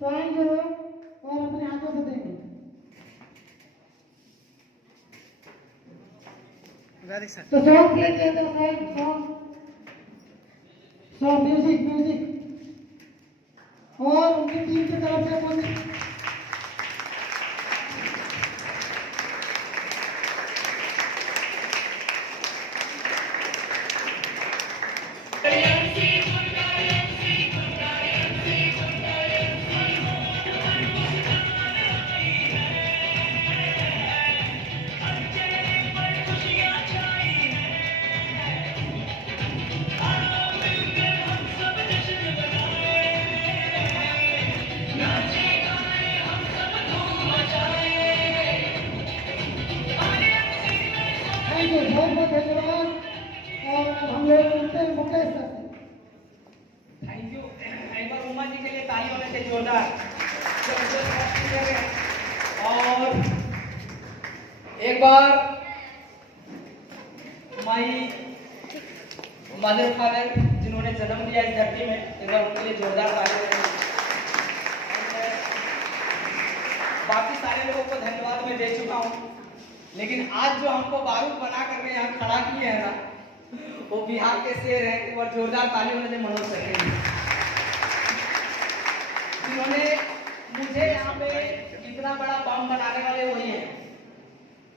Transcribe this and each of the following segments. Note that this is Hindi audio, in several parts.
तो आएंगे वो और अपने हाथों से देंगे। तो सॉन्ग प्ले किया था, सॉन्ग म्यूजिक और उनकी टीम की तरफ से बोलिए। बहुत बहुत धन्यवाद और हम लोग सुनते हैं मुकेश सर। Thank you. एक बार उमा जी के लिए ताली होने से जोरदार। और एक बार माई मदर फादर जिन्होंने जन्म लिया इस धरती में, एक बार उनके लिए जोरदार ताली होने। बाकी सारे लोगों को धन्यवाद मैं दे चुका हूँ, लेकिन आज जो हमको बारूद बना करके यहाँ खड़ा किए हैं ना, वो बिहार के शेर हैं। और जोरदार ताली होने से मनोज सके, जिन्होंने मुझे यहाँ पे इतना बड़ा बम बनाने वाले वही है,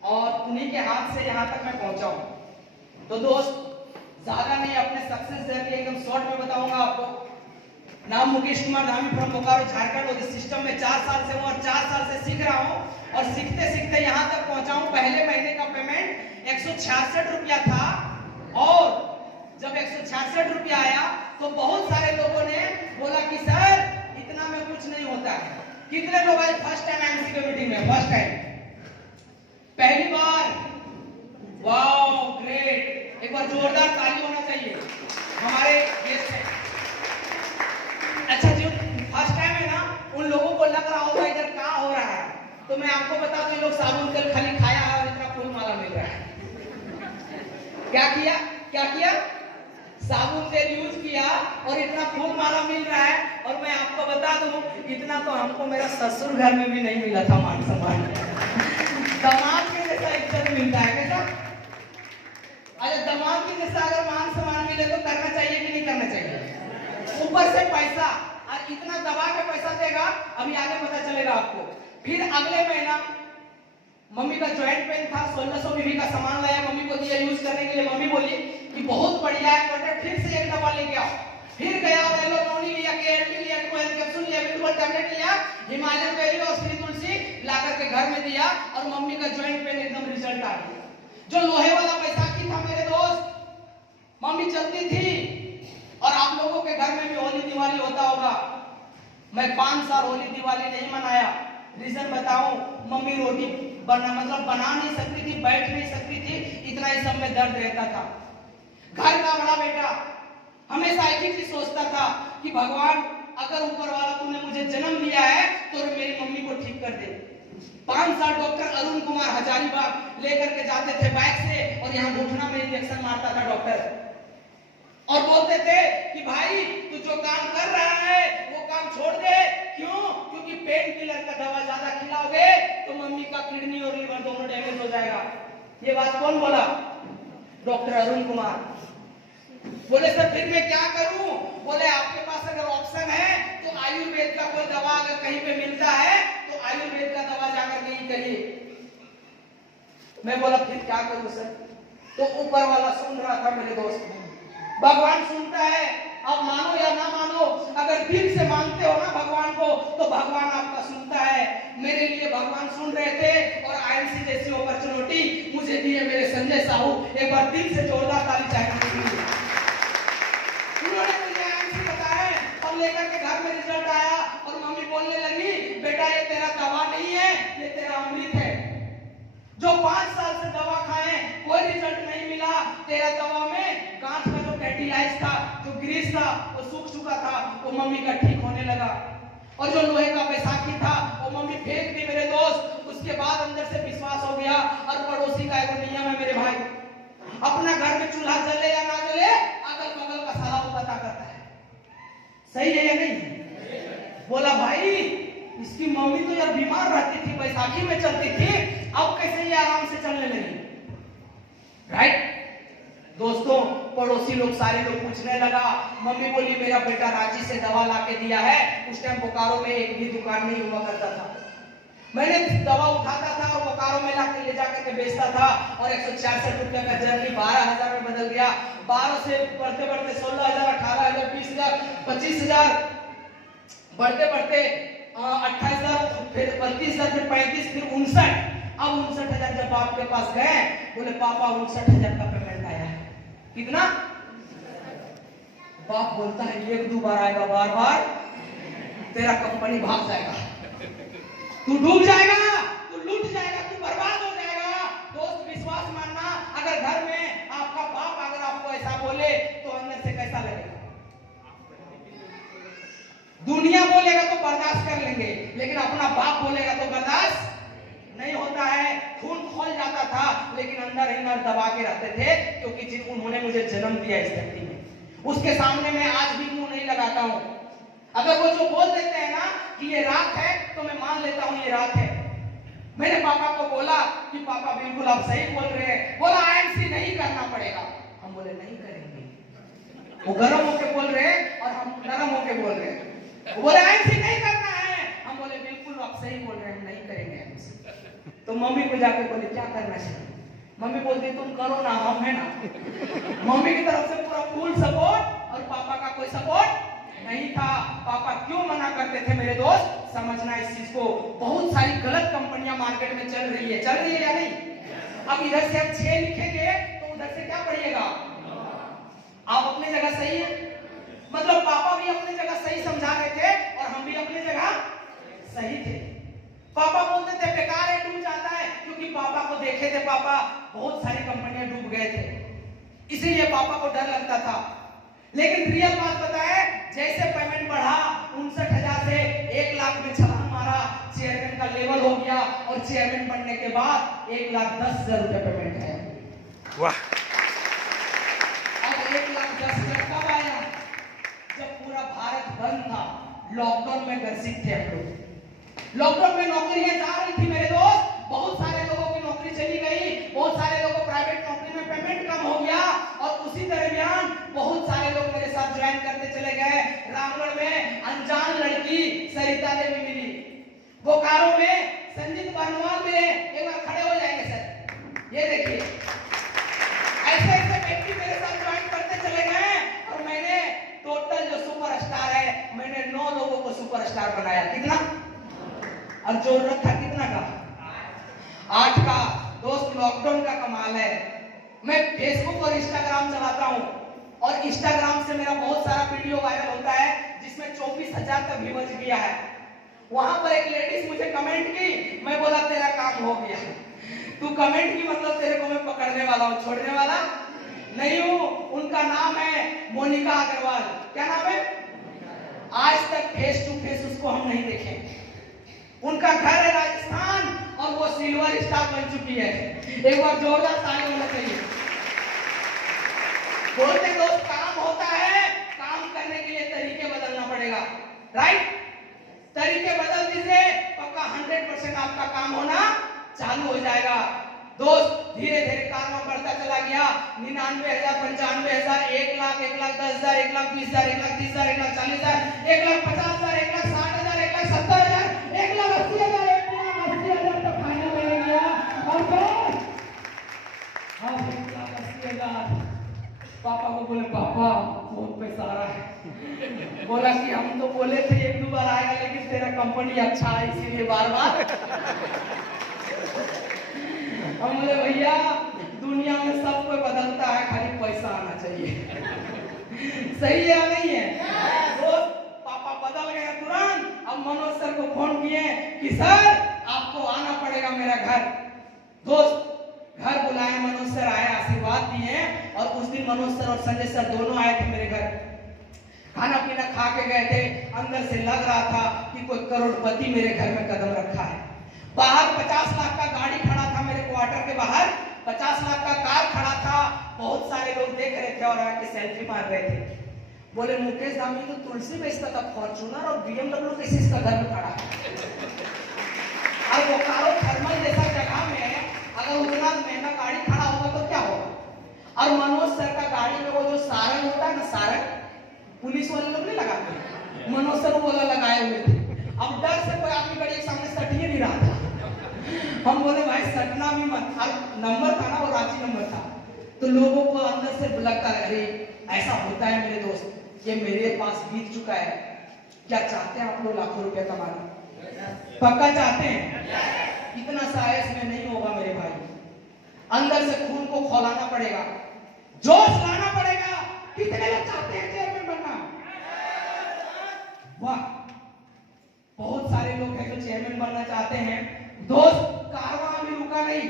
और उन्हीं के हाथ से यहाँ तक मैं पहुंचा हूँ। तो दोस्त, ज्यादा नहीं, अपने सक्सेस जर्नी एकदम शॉर्ट में बताऊंगा आपको। नाम मुकेश कुमार धामी, फ्रॉम बोकारो, झारखंड। और इस सिस्टम में 4 साल से हूँ और 4 साल से सीख रहा हूँ, और सीखते सीखते यहाँ तक पहुंचा हूँ। पहले महीने का पेमेंट 166 रुपया था, और जब 166 रुपया आया तो बहुत सारे लोगों ने बोला कि सर इतना में कुछ नहीं होता है। कितने लोग आए फर्स्ट टाइम एमसी की मीटिंग में? फर्स्ट टाइम, पहली बार। Wow, great. एक बार जोरदार ताली होना चाहिए हमारे गेस्ट हैं। अच्छा, जो फर्स्ट टाइम है ना, उन लोगों को लग रहा होगा इधर क्या हो रहा है, तो मैं आपको बता दूं, ये लोग साबुन तेल खाली खाया है और इतना फूल माला मिल रहा है। क्या किया? साबुन तेल यूज किया और इतना फूल माला मिल रहा है। और मैं आपको बता दूं, इतना तो हमको मेरा ससुर घर में भी नहीं मिला था मान सम्मान। दामाद के जैसा इज्जत मिलता है कैसा? अरे दामाद के जैसा अगर मान सम्मान मिले तो करना चाहिए कि नहीं करना चाहिए? ऊपर से पैसा, और इतना दबा के पैसा देगा, अभी आगे पता चलेगा आपको। फिर अगले महीना मम्मी का जॉइंट पेन था, 1600 बीबी का सामान लाया, मम्मी को दिया यूज करने के लिए। मम्मी बोली कि बहुत बढ़िया है प्रोडक्ट, फिर से एक दवा लेके आओ। फिर गया, एलोटोनी लिया, केएलटी लिया, कोयल कैप्सूल लिया, बिल्कुल टैबलेट लिया, हिमालयन बेरी और श्री तुलसी ला करके घर में दिया, और मम्मी का जॉइंट पेन एकदम रिजल्ट आ गया। जो लोहे वाला बैसाखी था मेरे दोस्त, मम्मी चलती थी। और आप लोगों के घर में भी होली दिवाली होता होगा। मैं 5 साल होली दिवाली नहीं मनाया। रीजन बताऊं, मम्मी रोटी बना नहीं सकती थी, बैठ नहीं सकती थी, इतना ही सब में दर्द रहता था। घर का बड़ा बेटा हमेशा एक ही चीज सोचता था कि भगवान, अगर ऊपर वाला तूने मुझे जन्म दिया है तो मेरी मम्मी को ठीक कर दे। 5 साल डॉक्टर अरुण कुमार हजारीबाग लेकर के जाते थे बाइक से, और यहाँ घुटना में इंजेक्शन मारता था डॉक्टर, और बोलते थे कि भाई तू जो काम कर रहा है वो काम छोड़ दे। क्यों? क्योंकि पेन किलर का दवा ज्यादा खिलाओगे तो मम्मी का किडनी और लीवर दोनों डैमेज हो जाएगा। ये बात कौन बोला? डॉक्टर अरुण कुमार। बोले सर फिर मैं क्या करूं? बोले आपके पास अगर ऑप्शन है तो आयुर्वेद का कोई दवा अगर कहीं पे मिलता है तो आयुर्वेद का दवा जाकर के ही करिए। मैं बोला फिर क्या करूं सर? तो ऊपर वाला सुन रहा था मेरे दोस्त, भगवान सुनता है। आप मानो या ना मानो, अगर दिल से मानते हो ना भगवान को, तो भगवान आपका सुनता है। मेरे लिए भगवान सुन रहे थे, और आईएमसी जैसी अपॉर्चुनिटी मुझे दिए मेरे संजय साहू। एक बार दिल से जोरदार ताली चाहिए। उन्होंने मुझे आईएमसी बताया और लेकर के घर में रिजल्ट आया, और मम्मी बोलने लगी बेटा ये तेरा दवा नहीं है, ये तेरा अमृत है। जो 5 साल से दवा खाए कोई रिजल्ट नहीं मिला, तेरा दवा में गांठ का जो कैटिलाइज था, जो ग्रीस था, वो सूख चुका था, वो मम्मी का ठीक होने लगा। और जो लोहे का बैसाखी था वो मम्मी फेंक दी मेरे दोस्त। उसके बाद अंदर से विश्वास हो गया। और पड़ोसी का एक नियम है मेरे भाई, अपना घर में चूल्हा जले या ना जले, अगल बगल का साला वो पता करता है। सही है या नहीं? बोला भाई इसकी मम्मी तो यार बीमार रहती थी, बैसाखी में चलती थी, अब कैसे ये आराम से चलने लगी। राइट दोस्तों, पड़ोसी लोग सारे लोग पूछने लगा। मम्मी बोली मेरा बेटा रांची से दवा लाके दिया है। उस टाइम बोकारो में एक भी दुकान नहीं हुआ करता था। मैंने दवा उठाता था और बोकारो में लाके ले जाकर के बेचता था और 166 रुपये का जर्नी 12,000 में बदल गया। 12 से बढ़ते बढ़ते 16,000, 18,000, 20,000, 25,000, बढ़ते बढ़ते 28,000, फिर 32,000, फिर 35, फिर 59। अब 59,000 जब बाप के पास गए, बोले पापा 59,000 का पेमेंट आया है। कितना? बाप बोलता है एक दो बार आएगा, बार बार तेरा कंपनी भाग जाएगा, तू डूब जाएगा, तू लूट जाएगा, तू बर्बाद हो जाएगा। दोस्त विश्वास मानना, अगर घर में आपका बाप अगर आपको ऐसा बोले तो अंदर से कैसा लगेगा? दुनिया बोलेगा तो बर्दाश्त कर लेंगे, लेकिन अपना बाप बोलेगा तो बर्दाश्त नहीं होता है। खून खोल जाता था, लेकिन अंदर अंदर दबा के रहते थे, क्योंकि जिन उन्होंने मुझे जन्म दिया इस धरती में, उसके सामने मैं आज भी मुंह नहीं लगाता हूं। अगर वो जो बोल देते हैं ना कि ये रात है, तो मैं मान लेता हूं ये रात है। मैंने पापा को बोला कि पापा बिल्कुल आप सही बोल रहे हैं। बोला आईएमसी नहीं करना पड़ेगा। हम बोले नहीं करेंगे। वो गर्म होके बोल रहे हैं और हम नरम होके बोल रहे हैं। वो बोले आईएमसी नहीं करना है। हम बोले बिल्कुल आप सही बोल रहे हैं, हम नहीं करेंगे आईएमसी। तो मम्मी को जाके बोले क्या करना चाहिए? मम्मी बोलती तुम करो ना, हम है ना। मम्मी की तरफ से पूरा फुल सपोर्ट और पापा का कोई सपोर्ट नहीं था। पापा क्यों मना करते थे मेरे दोस्त, समझना इस चीज को। बहुत सारी गलत कंपनियां मार्केट में चल रही है या नहीं? अब इधर से हम 6 लिखेंगे तो उधर से क्या पढ़िएगा? आप अपनी जगह सही है, मतलब पापा भी अपनी जगह सही समझा रहे थे और हम भी अपनी जगह सही थे। पापा बोलते थे बेकार है, डूब जाता है, क्योंकि पापा को देखे थे, पापा बहुत सारी कंपनियां डूब गए थे, इसीलिए पापा को डर लगता था। लेकिन रियल बात बताए, जैसे पेमेंट बढ़ा 59,000 से 1 लाख में छलांग मारा, चेयरमैन का लेवल हो गया और चेयरमैन बनने के बाद 1,10,000 रुपए पेमेंट है। वाह। अब 1,10,000 कब आया? जब पूरा भारत बंद था, लॉकडाउन में ग्रसित थे हम लोग। लॉकडाउन में नौकरियां जा रही थी मेरे दोस्त, बहुत सारे लोगों की नौकरी चली गई, बहुत सारे लोगों को प्राइवेट नौकरी में पेमेंट कम हो गया और उसी दरमियान बहुत सारे लोग मेरे साथ ज्वाइन करते चले गए। रामगढ़ में अनजान लड़की सरिता देवी मिली, बोकारो में संजीत बर्नवाल मिले। एक बार खड़े हो जाएंगे सर, ये देखिए ऐसे ऐसे व्यक्ति मेरे साथ ज्वाइन करते चले गए और मैंने टोटल जो सुपरस्टार है, मैंने 9 लोगों को सुपरस्टार बनाया। कितना? और जरूरत था कितना का? 8 का। दोस्त लॉकडाउन का कमाल है। मैं फेसबुक और इंस्टाग्राम चलाता हूं और इंस्टाग्राम से मेरा बहुत सारा वीडियो वायरल होता है, जिसमें 24,000 तक व्यूअर्स गया है। वहां पर एक लेडीज मुझे कमेंट की, मैं बोला तेरा काम हो गया। तू कमेंट की मतलब तेरे को मैं पकड़ने वाला हूं, छोड़ने वाला नहीं हूं। उनका नाम है मोनिका अग्रवाल। क्या नाम है? आज तक फेस टू फेस उसको हम नहीं देखे। उनका घर है राजस्थान और वो सिल्वर स्टार बन चुकी है। एक बार जोरदार ताली होना चाहिए। बोलते दोस्त काम होता है, काम करने के लिए तरीके बदलना पड़ेगा। राइट? तरीके बदल दीजिए, पक्का 100% आपका काम होना चालू हो जाएगा। दोस्त धीरे धीरे कारवा बढ़ता चला गया। 99,000, 95,000, 1 लाख, 1,10,000, 1,20,000, 1,30,000, 1,40,000, 1,50,000, 1,60,000, 1,70,000, 1,80,000, 1,80,000 तो फाइनल में गया। और फिर अब 1,80,000। पापा को बोले पापा बहुत पैसा आ रहा है। बोला कि हम तो बोले थे 1-2 बार आएगा, लेकिन तेरा कंपनी अच्छा है इसीलिए बार-बार। हम बोले भैया दुनिया में सब कोई बदलता है, खाली पैसा आना चाहिए। सही है या नहीं है? तो पापा बदल गए तुरंत। अब मनोज सर को फोन किए कि सर आपको आना पड़ेगा मेरा घर। दोस्त घर बुलाए, मनोज सर आए, आशीर्वाद दिए और उस दिन मनोज सर और संजय सर दोनों आए थे मेरे घर। खाना पीना खा के गए थे। अंदर से लग रहा था कि कोई करोड़पति मेरे घर में कदम रखा है। बाहर 50 लाख का गाड़ी खड़ा था, मेरे क्वार्टर के बाहर 50 लाख का कार खड़ा था। बहुत सारे लोग देख रहे थे और आके सेल्फी मार रहे थे। बोले मुकेश धामी तो तुलसी बेचता था, फॉर्च्यूनर और BMW किसी इसका घर में खड़ा है। और बोकारो थर्मल जैसा जगह में अगर उतना महंगा गाड़ी खड़ा होगा तो क्या होगा? और मनोज सर का गाड़ी में वो जो सारन होता है ना, सारन पुलिस वाले लोग नहीं लगाते, मनोज सर वो लगाए हुए थे। अब डर से कोई आदमी गाड़ी के सामने सटिए नहीं रहा था। हम बोले भाई सटना भी मत, और नंबर था ना वो रांची नंबर था, तो लोगों को अंदर से लगता है अरे ऐसा होता है मेरे दोस्त, ये मेरे पास बीत चुका है। क्या चाहते हैं आप लोग लाखों रुपया कमाना? पक्का चाहते हैं? इतना साहस में नहीं होगा मेरे भाई, अंदर से खून को खौलाना पड़ेगा, जोश लाना पड़ेगा। कितने लोग चाहते हैं चेयरमैन बनना? वाह, बहुत सारे लोग हैं जो चेयरमैन बनना चाहते हैं। दोस्त कारवां भी रुका नहीं,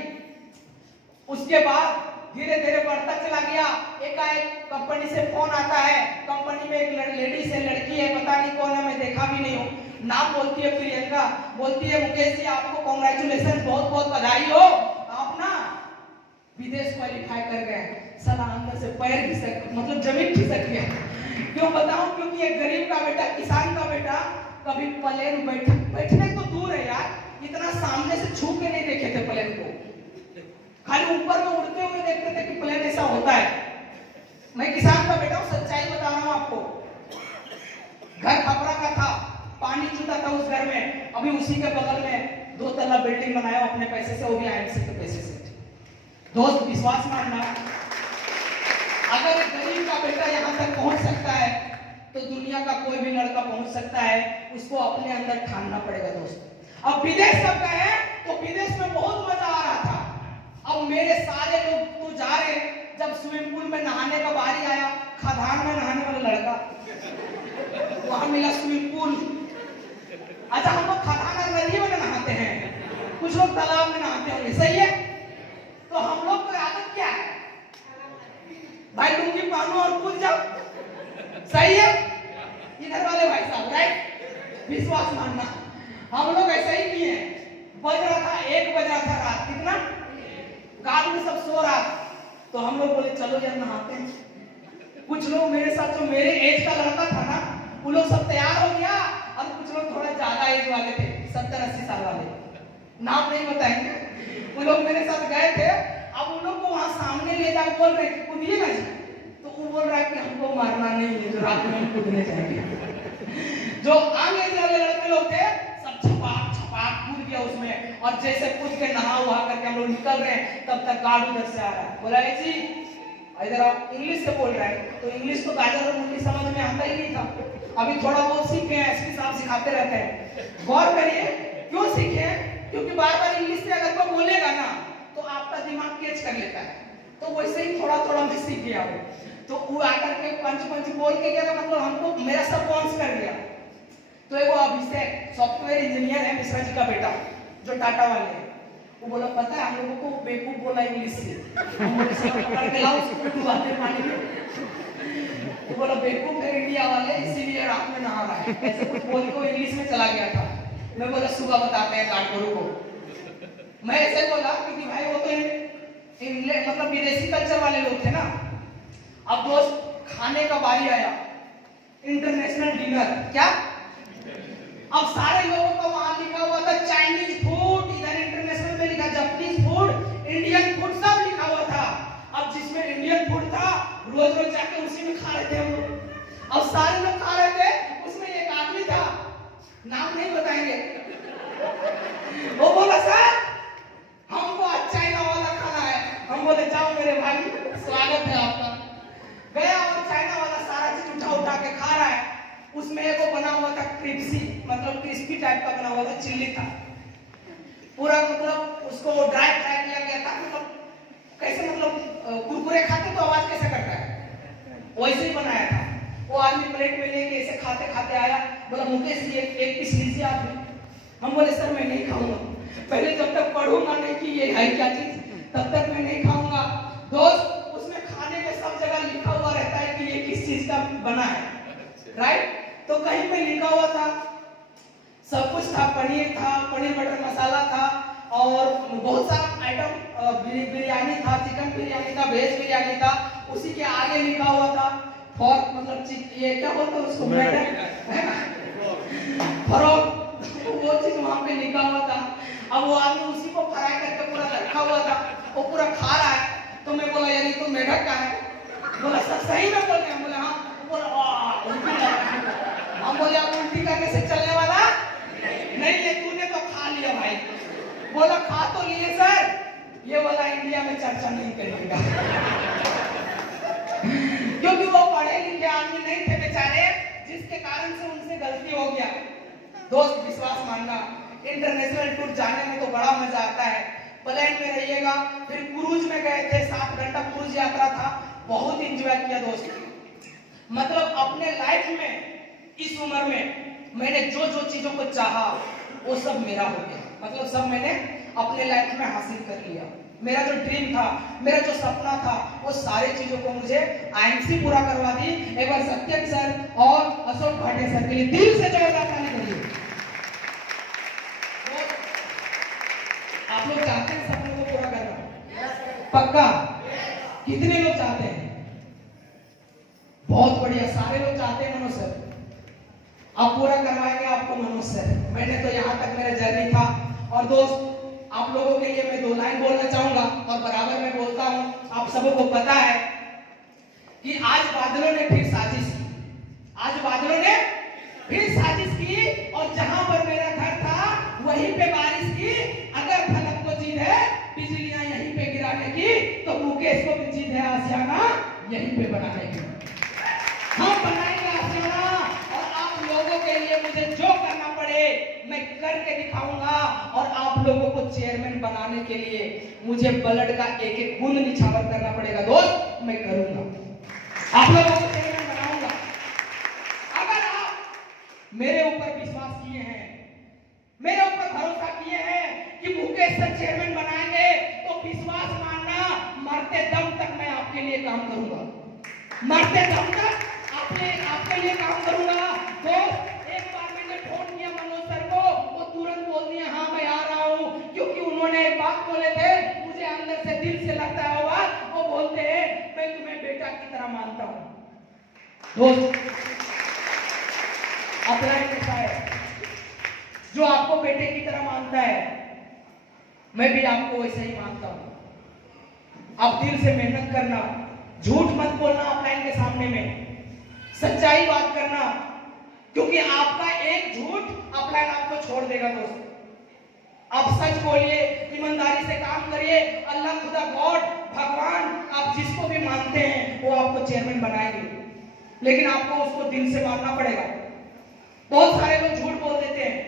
उसके बाद धीरे धीरे बढ़ता चला गया। एकाएक कंपनी से फोन आता है, कंपनी में एक लेडीज है, लड़की है, पता नहीं कौन है, मैं देखा भी नहीं हूँ। नाम बोलती है प्रियंका, बोलती है मुकेश जी आपको कांग्रेचुलेशन, बहुत बहुत बधाई हो, आप ना विदेश क्वालिफाई कर गए। साला अंदर से पैर खिसक, मतलब जमीन खिसक गया। क्यों बताऊं? क्योंकि एक गरीब का बेटा, किसान का बेटा कभी प्लेन बैठने तो दूर है यार, इतना सामने से छू के नहीं देखे थे प्लेन को, खाली ऊपर में उड़ते हुए देखते थे कि प्लेन ऐसा होता है। मैं किसान का बेटा हूं, सच्चाई बता रहा हूं आपको। घर खपरा का था, पानी चूता था उस घर में, अभी उसी के बगल में 2 तल्ला बिल्डिंग बनाया अपने पैसे से, वो भी आईएमसी के पैसे से। दोस्त विश्वास मानना, अगर गरीब का बेटा यहाँ तक पहुंच सकता है तो दुनिया का कोई भी लड़का पहुंच सकता है। उसको अपने अंदर ठानना पड़ेगा दोस्त। अब विदेश सब गए तो विदेश में बहुत मजा आ रहा था। अब मेरे सारे लोग तो जा रहे, जब स्विमिंग पूल में नहाने का बारी आया, खदान में नहाने वाला लड़का, वहां मिला स्विमिंग पूल। अच्छा, हम लोग खदान और नदी में नहाते हैं, कुछ लोग तालाब में नहाते होंगे, सही है? तो हम लोग को आदत क्या है भाई? लुंगी पहनो और कूद जाओ, सही है? इधर वाले भाई साहब, राइट? विश्वास मानना, हम लोग ऐसा ही किए। बज रहा था 1 बज रहा था रात, कितना गांव में सब सो रहा, तो हम लोग बोले चलो यार नहाते हैं। कुछ लोग मेरे साथ, जो मेरे एज का लड़का था ना, वो लोग सब तैयार हो गया, और कुछ लोग थोड़ा ज्यादा एज वाले थे, 70-80 साल वाले, नाम नहीं बताएंगे, वो लोग मेरे साथ गए थे। अब उन लोग को वहां सामने ले जाकर बोल रहे कि कूदिए ना जी, तो वो बोल रहा है कि हमको मारना नहीं है, जो रात में हम कूदने जाएंगे। जो आगे वाले लड़के लोग थे सब छपाक छपाक कूद गया उसमें, और जैसे कूद के नहा वहा करके हम लोग निकल रहे हैं, तब तक गार्ड उधर से आ रहा है, बोला है जी इधर आप, इंग्लिश से बोल रहा है। तो इंग्लिश तो गाजर और मूली समझ में आता ही नहीं था, अभी थोड़ा बहुत सीखे हैं, एसपी साहब सिखाते रहते हैं। गौर करिए, क्यों सीखे? क्योंकि बार बार इंग्लिश में अगर कोई बोलेगा ना तो आपका दिमाग कैच कर लेता है, तो वैसे ही थोड़ा थोड़ा मैं सीख गया हूँ। तो वो आकर के पंच बोल के गया, मतलब हमको मेरा सब कॉन्स कर गया। तो वो अभिषेक सॉफ्टवेयर इंजीनियर है, मिश्रा जी का बेटा, जो टाटा वाले हैं, वो बोला पता है हम लोगों को बेवकूफ बोला इंग्लिश से, हम बोले सर पकड़ के लाओ उसको डुबाते पानी में। वो बोला बेवकूफ है इंडिया वाले, इसीलिए रात में नहा रहा है, ऐसे कुछ बोल के इंग्लिश में चला गया था। मैं बोला सुबह बताते हैं गाड़कोरों को। मैं ऐसे बोला क्योंकि भाई वो तो इंग्लैंड मतलब विदेशी कल्चर वाले लोग थे ना। अब दोस्त खाने का बारी आया, इंटरनेशनल डिनर, क्या? अब सारे लोगों को वहां लिखा हुआ था चाइनीज फूड, इधर इंटरनेशनल में लिखा जापानीज फूड, इंडियन फूड, सब लिखा हुआ था। अब जिसमें इंडियन फूड था रोज रोज जाके उसी में खा रहे थे हम लोग। अब सारे लोग खा रहे थे, उसमें एक आदमी था, नाम नहीं बताएंगे, वो बोला सर हमको आज चाइना वाला खाना है। हम बोले जाओ मेरे भाई, स्वागत है आपका। गया और चाइना वाला सारा चीज उठा के खा रहा है। उसमें एक वो बना हुआ था क्रिस्पी, मतलब क्रिस्पी टाइप का बना हुआ था, चिल्ली था पूरा, मतलब उसको वो ड्राई फ्राई किया गया था, मतलब कैसे, मतलब कुरकुरे खाते तो आवाज कैसे करता है, वैसे ही बनाया था। वो आदमी प्लेट में लेके ऐसे खाते खाते आया, बोला मुकेश जी एक पीस लीजिए आप भी। हम बोले सर मैं नहीं खाऊंगा, पहले जब तक पढ़ूंगा नहीं कि ये है क्या चीज, तब तक मैं नहीं खाऊंगा। दोस्त उसमें खाने में सब जगह लिखा हुआ रहता है कि ये किस चीज का बना है, राइट? तो कहीं पे लिखा हुआ था, सब कुछ था, पनीर था, पनीर बटर मसाला था, और बहुत सारा आइटम, बिरयानी था, चिकन बिरयानी था, वेज बिरयानी था। उसी के आगे लिखा हुआ था फॉर्क मतलब ये क्या बोलते हैं उसको, फरोक, वो चीज वहां पे लिखा हुआ था। अब वो आदमी उसी को फ्राई करके पूरा रखा हुआ था, वो पूरा खा रहा है। तो मैं बोला यार ये तो मेढक का है। बोला सर सही में बोल रहे हैं? बोले हाँ। बोला उल्टी कर रहा है। हम बोले आप उल्टी करने से चलने वाला नहीं, ये तूने तो खा लिया भाई। बोला खा तो लिए सर, ये वाला इंडिया में चर्चा नहीं करेगा। क्योंकि वो पढ़े लिखे आदमी नहीं थे बेचारे, जिसके कारण से उनसे गलती हो गया। दोस्त विश्वास मानना, इंटरनेशनल टूर जाने में तो बड़ा मजा आता है। प्लेन में रहिएगा, फिर क्रूज में गए थे, 7 घंटा क्रूज यात्रा था, बहुत एंजॉय किया दोस्त। मतलब अपने लाइफ में इस उम्र में मैंने जो जो चीजों को चाहा वो सब मेरा हो गया। मतलब सब मैंने अपने लाइफ में हासिल कर लिया। मेरा जो ड्रीम था, मेरा जो सपना था, वो सारी चीजों को मुझे आईएमसी पूरा करवा दी। एक बार सत्यम सर और अशोक भाटिया सर के लिए दिल से जोरदार ताली बजाइए। आप लोग चाहते हैं सपनों को पूरा करना? पक्का? कितने लोग चाहते हैं? बहुत बढ़िया, सारे लोग चाहते हैं मनोज सर। आप पूरा करवाएंगे आपको मनोज सर। मैंने तो यहाँ तक मेरा जर्नी था। और दोस्त आप लोगों के लिए मैं 2 लाइन बोलना चाहूंगा और बराबर में बोलता हूं। आप सबों को पता है कि आज बादलों ने फिर साजिश की, आज बादलों ने फिर साजिश की, और जहां पर मेरा घर था वहीं पे बारिश की। अगर फलक को जीत है बिजलियां यहीं पे गिराने की, तो मुकेश को भी जीत है आशियाना यहीं पे बनाने की। हम बनाएंगे आशियाना, और आप लोगों के लिए मुझे जो करना पड़े मैं करके दिखाऊंगा। और आप लोगों को चेयरमैन बनाने के लिए मुझे ब्लड का एक एक बूंद निछावर करना पड़ेगा दोस्त, मैं करूंगा। आप लोगों को चेयरमैन बनाऊंगा। अगर आप मेरे ऊपर विश्वास किए हैं, मेरे ऊपर भरोसा किए हैं कि मुकेश सर चेयरमैन बनाएंगे, तो विश्वास मानना मरते दम तक मैं आपके लिए काम करूंगा। मरते दम तक आपके लिए काम करूंगा। दोस्त एक बार मैंने फोन किया मनोज सर को, वो तुरंत बोल दिया हाँ मैं आ रहा हूं। क्योंकि उन्होंने एक बात बोले थे, मुझे अंदर से दिल से लगता है वो बात। वो बोलते हैं मैं तुम्हें बेटा की तरह मानता हूं। दोस्त अपलाइन कैसा है? जो आपको बेटे की तरह मानता है, मैं भी आपको वैसे ही मानता हूं। आप दिल से मेहनत करना, झूठ मत बोलना अपलाइन के सामने में, सच्चाई बात करना। क्योंकि आपका एक झूठ अपलाइन आपको छोड़ देगा दोस्त। आप सच बोलिए, ईमानदारी से काम करिए। अल्लाह खुदा गॉड भगवान आप जिसको भी मानते हैं वो आपको चेयरमैन बनाएंगे, लेकिन आपको उसको दिल से मानना पड़ेगा। बहुत सारे लोग झूठ बोल देते हैं,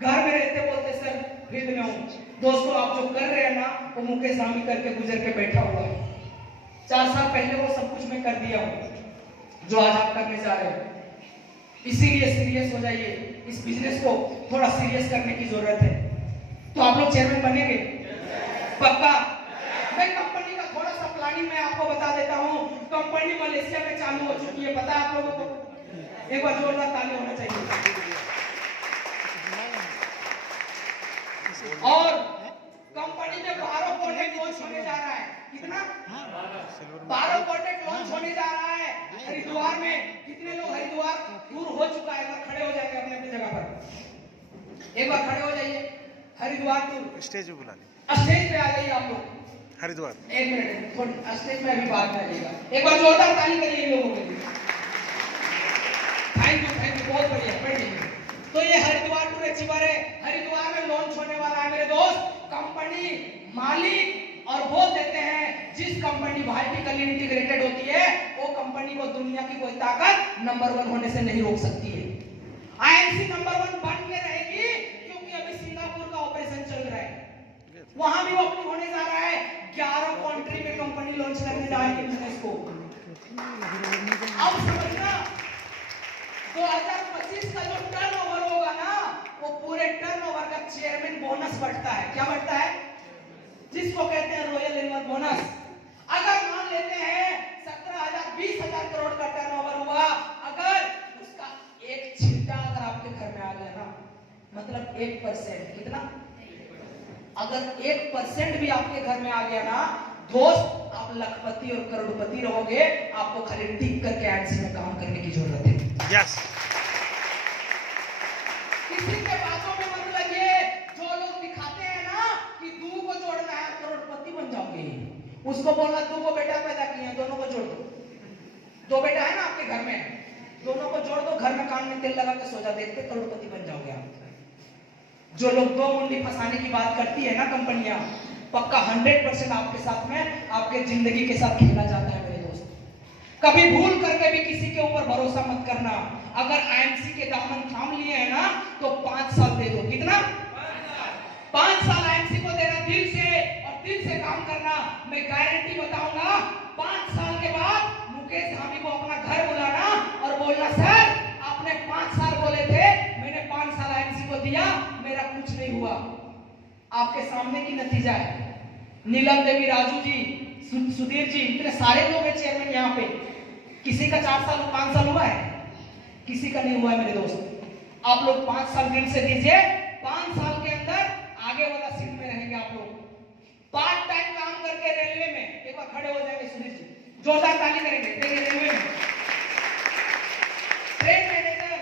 घर में रहते बोलते सर फिर में हूं। दोस्तों आप जो कर रहे हैं ना, वो मुकेश आमी करके गुजर के बैठा हुआ है। 4 साल पहले वो सब कुछ मैं कर दिया हूं जो आज आप करने जा रहे हैं। इसीलिए सीरियस हो जाइए, इस बिजनेस को थोड़ा सीरियस करने की जरूरत है। तो आप लोग चेयरमैन बनेंगे? पक्का? मैं कंपनी का थोड़ा सा प्लानिंग मैं आपको बता देता हूं। कंपनी मलेशिया में चालू हो चुकी है, पता है आप लोगों को? एक बार जोरदार ताली होना चाहिए। और कंपनी में 12 प्रोजेक्ट लॉन्च होने जा रहा है। कितना? 12 प्रोजेक्ट लॉन्च होने जा रहा है हरिद्वार में। कितने लोग हरिद्वार दूर हो चुका है? खड़े हो जाएंगे अपने अपनी जगह पर, एक बार खड़े हो जाइए। हरिद्वार टूर स्टेज पे बुला ली, स्टेज पे आ जाइए आप लोग। हरिद्वार 1 मिनट, स्टेज पे अभी बात में आइएगा। एक बार जोरदार ताली करिए इन लोगों के लिए। थैंक यू, बहुत बढ़िया, बढ़िया। तो ये हरिद्वार टूर अचीवर है, हरिद्वार में लॉन्च होने वाला है मेरे दोस्त। कंपनी मालिक और बोल देते हैं जिस कंपनी वर्टिकली इंटीग्रेटेड होती है वो कंपनी को दुनिया की कोई ताकत नंबर 1 होने से नहीं रोक सकती है। आईएमसी नंबर 1 बन के रहेगी, क्योंकि अभी सिंगापुर का ऑपरेशन चल रहा है, वहां भी वो अपनी होने जा रहा है। 11 कंट्री में कंपनी लॉन्च करने जा रही है बिजनेस को। अब समझना 2025 का जो टर्नओवर होगा ना, वो पूरे टर्नओवर का चेयरमैन बोनस बढ़ता है। क्या बढ़ता है? जिसको कहते हैं रॉयल एनुअल बोनस। अगर मान लेते हैं 17,000 20,000 करोड़ का टर्नओवर हुआ, अगर उसका एक छिट्टा अगर आपके घर में आ गया ना, मतलब 1%, कितना? अगर 1% भी आपके घर में आ गया ना, दोस्त आप लखपति और करोड़पति रहोगे, आपको खाली टिक करके एमसी में काम करने की जरूरत है। यस। किसी के बातों में मत लगिए। जो लोग दिखाते हैं ना कि दू को जोड़ना है करोड़पति बन जाओगे, उसको बोलना दू को बेटा पैदा किए हैं, दोनों को जोड़ दो। दो बेटा है ना आपके घर में, दोनों को जोड़ दो, घर में कान में तेल लगा के सो जा, देखते करोड़पति बन जाओगे आप। जो लोग दो मुंडी फंसाने की बात करती है ना कंपनियां, पक्का 100% आपके साथ में, आपके जिंदगी के साथ खेला जाता है मेरे दोस्त। कभी भूल करके भी किसी के ऊपर भरोसा मत करना। अगर आईएमसी के दामन थाम लिए हैं ना तो 5 साल दे दो। कितना? 5 साल आईएमसी को देना दिल से, और दिल से काम करना। मैं गारंटी बताऊंगा 5 साल के बाद मुकेश धामी को अपना घर बुलाना और बोलना सर आपने 5 साल बोले थे, मैंने 5 साल आईएमसी को दिया, मेरा कुछ नहीं हुआ। आपके सामने की नतीजा है। नीलम देवी, राजू जी, सुधीर जी, इतने सारे लोग हैं चेयरमैन यहाँ पे, किसी का 4 साल 5 साल हुआ है? किसी का नहीं हुआ है मेरे दोस्त। आप लोग 5 साल दिल से दीजिए, 5 साल के अंदर आगे वाला सीट में रहेंगे आप लोग। पार्ट टाइम काम करके रेलवे में, एक बार खड़े हो जाएंगे सुधीर जी, जोरदार ताली करेंगे। देखिए रेलवे में ट्रेन मैनेजर,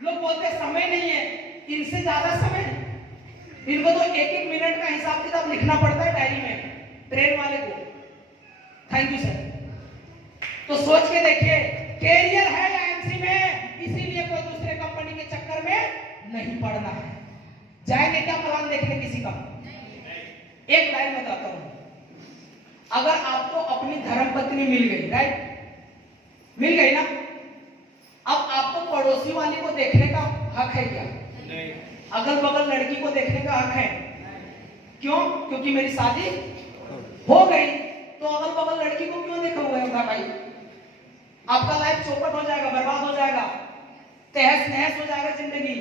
लोग बोलते समय नहीं है, इनसे ज्यादा समय है। इनको तो 1-1 मिनट का हिसाब किताब लिखना पड़ता है डायरी में, ट्रेन वाले को। Thank you sir. तो सोच के देखिए, कैरियर है एमसी में, इसीलिए कोई दूसरे कंपनी के चक्कर में नहीं पड़ना है। जाएंगे क्या प्लान देखने किसी का? एक लाइन बताता हूं। अगर आपको अपनी धर्मपत्नी मिल गई, राइट, मिल गई ना, अब आपको पड़ोसी वाली को देखने का हक है क्या? नहीं। अगल बगल लड़की को देखने का हक है। क्यों? क्योंकि मेरी शादी हो गई, तो अगल बगल लड़की को क्यों देखा हुआ है भाई? आपका लाइफ चौपट हो जाएगा, बर्बाद हो जाएगा, तहस नहस हो जाएगा जिंदगी।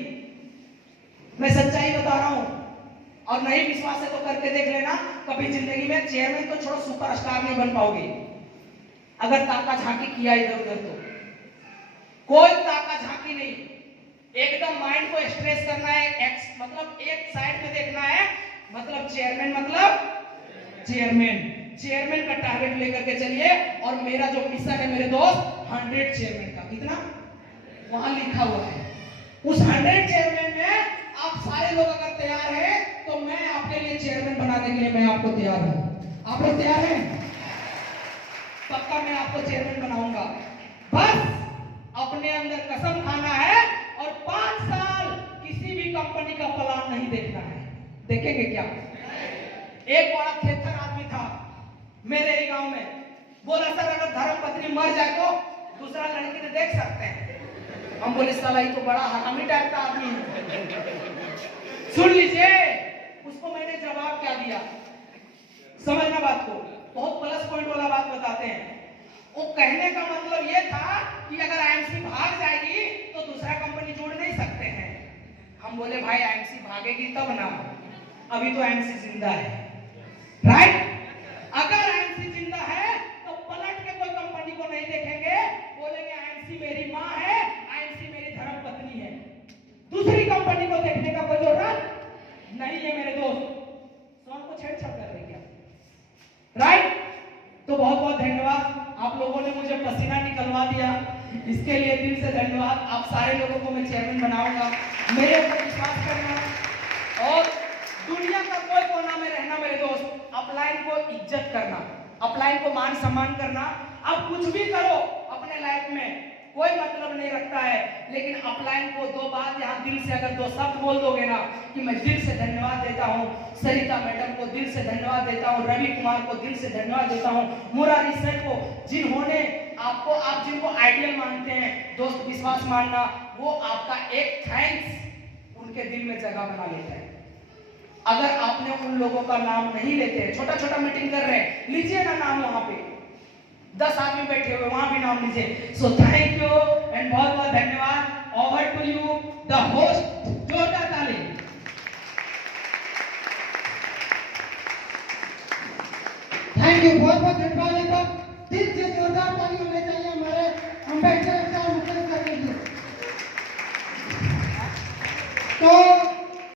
मैं सच्चाई बता रहा हूं, और नहीं विश्वास है तो करके देख लेना। कभी जिंदगी में चेयरमैन तो छोड़ो, सुपरस्टार नहीं बन पाओगे अगर ताका झांकी किया इधर उधर। तो कोई ताका झांकी नहीं, एकदम माइंड को स्ट्रेस करना है, मतलब एक साइड में देखना है। मतलब चेयरमैन मतलब चेयरमैन का टारगेट लेकर के चलिए। और मेरा जो मिशन है मेरे दोस्त, 100 चेयरमैन का। कितना? वहां लिखा हुआ है। उस 100 चेयरमैन में आप सारे लोग अगर तैयार हैं तो मैं आपके लिए चेयरमैन बनाने के लिए मैं आपको तैयार हूं। आप लोग तैयार हैं? पक्का मैं आपको चेयरमैन बनाऊंगा। बस अपने अंदर कसम खाना है और 5 साल किसी भी कंपनी का प्लान नहीं देखना है। देखेंगे क्या? एक बड़ा थेथर आदमी था मेरे ही गांव में, बोला सर अगर धर्मपत्नी मर जाए तो दूसरा लड़की ने देख सकते हैं। हम बोले साला ये तो बड़ा हरामी टाइप का आदमी है। सुन लीजिए, उसको मैंने जवाब क्या दिया, समझना बात को, बहुत प्लस पॉइंट वाला बात बताते हैं। वो कहने का मतलब ये था कि अगर आईएमसी भाग जाएगी तो दूसरा कंपनी जोड़ नहीं सकते हैं। हम बोले भाई आईएमसी भागेगी तब ना, अभी तो आईएमसी जिंदा है, राइट? अगर आईएमसी जिंदा है तो पलट के कोई कंपनी को नहीं देखेंगे, बोलेंगे आईएमसी मेरी माँ है, आईएमसी मेरी धर्मपत्नी है। दूसरी कंपनी को देखने का कोई जरूरत नहीं है मेरे दोस्त। सोन को छेड़छाड़ कर रहे क्या, राइट? तो बहुत बहुत धन्यवाद, आप लोगों ने मुझे पसीना निकलवा दिया, इसके लिए दिल से धन्यवाद। आप सारे लोगों को मैं चेयरमैन बनाऊंगा, मेरे ऊपर विश्वास करना। और दुनिया का कोई कोना में रहना मेरे दोस्त, अपलाइन को इज्जत करना, अपलाइन को मान सम्मान करना। आप कुछ भी करो अपने लाइफ में, कोई मतलब नहीं रखता है, लेकिन अपलाइन को 2 बात यहाँ दिल से अगर 2 शब्द बोल दोगे ना कि मैं दिल से धन्यवाद देता हूँ सरिता मैडम को, दिल से धन्यवाद देता हूँ रवि कुमार को, दिल से धन्यवाद देता हूँ मुरारी सर को, जिन्होंने आपको, आप जिनको आइडियल मानते हैं दोस्त, विश्वास मानना, वो आपका एक थैंक्स उनके दिल में जगह बना लेता है। अगर आपने उन लोगों का नाम नहीं लेते हैं, छोटा छोटा मीटिंग कर रहे हैं, लीजिए ना नाम, वहां पे 10 आदमी बैठे हुए, वहां भी नाम लीजिए। सो थैंक यू एंड बहुत बहुत धन्यवाद। Over to you the host